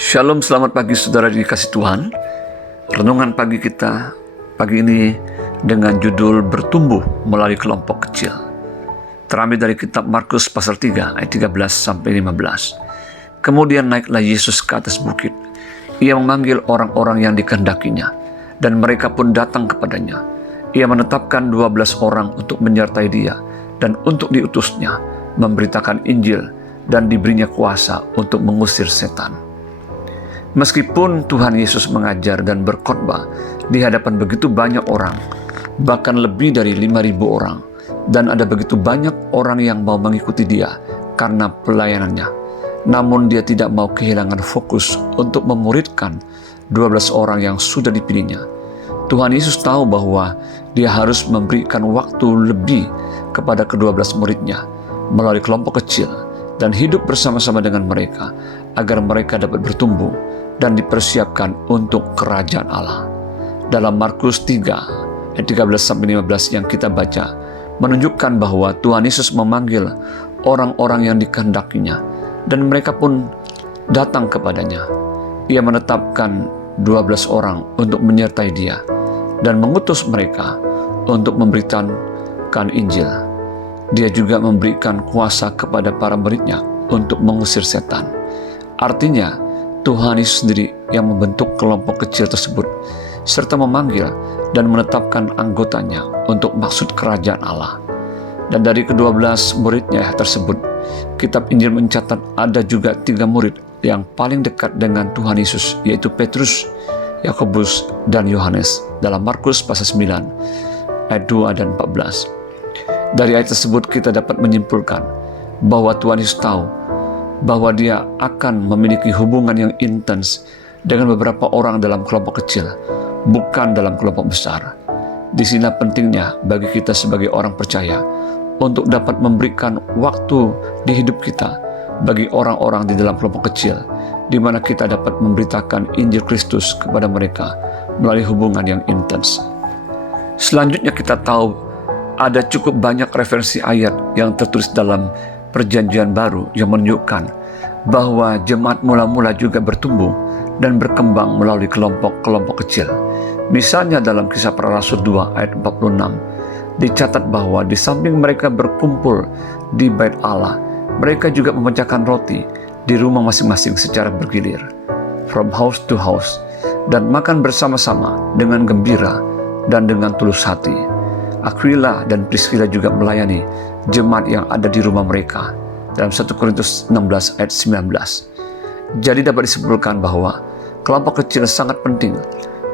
Shalom, selamat pagi saudara dikasih Tuhan. Renungan pagi kita pagi ini dengan judul bertumbuh melalui kelompok kecil. Terambil dari kitab Markus pasal 3 ayat 13 sampai 15. Kemudian naiklah Yesus ke atas bukit. Ia memanggil orang-orang yang dikehendakinya, dan mereka pun datang kepadanya. Ia menetapkan 12 orang untuk menyertai dia dan untuk diutusnya memberitakan Injil, dan diberinya kuasa untuk mengusir setan. Meskipun Tuhan Yesus mengajar dan berkhotbah di hadapan begitu banyak orang, bahkan lebih dari 5.000 orang, dan ada begitu banyak orang yang mau mengikuti dia karena pelayanannya, namun dia tidak mau kehilangan fokus untuk memuridkan 12 orang yang sudah dipilihnya. Tuhan Yesus tahu bahwa dia harus memberikan waktu lebih kepada ke-12 muridnya melalui kelompok kecil dan hidup bersama-sama dengan mereka agar mereka dapat bertumbuh dan dipersiapkan untuk kerajaan Allah. Dalam Markus 3 ayat 13-15 yang kita baca menunjukkan bahwa Tuhan Yesus memanggil orang-orang yang dikehendakinya, dan mereka pun datang kepadanya. Ia menetapkan 12 orang untuk menyertai dia dan mengutus mereka untuk memberitakan Injil. Dia juga memberikan kuasa kepada para muridnya untuk mengusir setan. Artinya, Tuhan Yesus sendiri yang membentuk kelompok kecil tersebut, serta memanggil dan menetapkan anggotanya untuk maksud kerajaan Allah. Dan dari ke-12 muridnya tersebut, kitab Injil mencatat ada juga 3 murid yang paling dekat dengan Tuhan Yesus, yaitu Petrus, Yakobus, dan Yohanes, dalam Markus pasal 9 ayat 2 dan 14. Dari ayat tersebut kita dapat menyimpulkan bahwa Tuhan Yesus tahu bahwa dia akan memiliki hubungan yang intens dengan beberapa orang dalam kelompok kecil, bukan dalam kelompok besar. Di sini pentingnya bagi kita sebagai orang percaya untuk dapat memberikan waktu di hidup kita bagi orang-orang di dalam kelompok kecil, di mana kita dapat memberitakan Injil Kristus kepada mereka melalui hubungan yang intens. Selanjutnya kita tahu ada cukup banyak referensi ayat yang tertulis dalam Perjanjian Baru yang menunjukkan bahwa jemaat mula-mula juga bertumbuh dan berkembang melalui kelompok-kelompok kecil. Misalnya dalam Kisah Para Rasul 2 ayat 46 dicatat bahwa di samping mereka berkumpul di bait Allah, mereka juga memecahkan roti di rumah masing-masing secara bergilir, from house to house, dan makan bersama-sama dengan gembira dan dengan tulus hati. Aquila dan Priscilla juga melayani jemaat yang ada di rumah mereka dalam 1 Korintus 16 ayat 19. Jadi dapat disimpulkan bahwa kelompok kecil sangat penting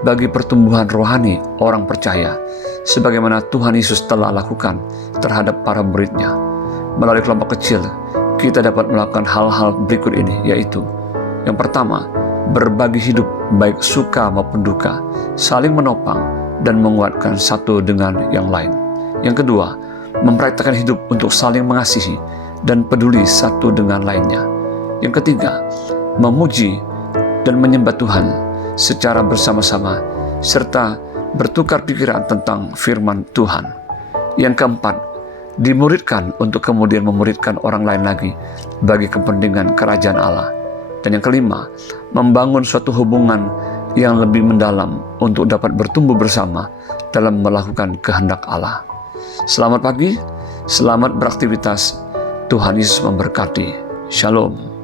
bagi pertumbuhan rohani orang percaya, sebagaimana Tuhan Yesus telah lakukan terhadap para muridnya. Melalui kelompok kecil, kita dapat melakukan hal-hal berikut ini, yaitu yang pertama, berbagi hidup baik suka maupun duka, saling menopang dan menguatkan satu dengan yang lain. Yang kedua, mempraktikkan hidup untuk saling mengasihi dan peduli satu dengan lainnya. Yang ketiga, memuji dan menyembah Tuhan secara bersama-sama serta bertukar pikiran tentang firman Tuhan. Yang keempat, dimuridkan untuk kemudian memuridkan orang lain lagi bagi kepentingan kerajaan Allah. Dan yang kelima, membangun suatu hubungan yang lebih mendalam untuk dapat bertumbuh bersama dalam melakukan kehendak Allah. Selamat pagi, selamat beraktivitas. Tuhan Yesus memberkati. Shalom.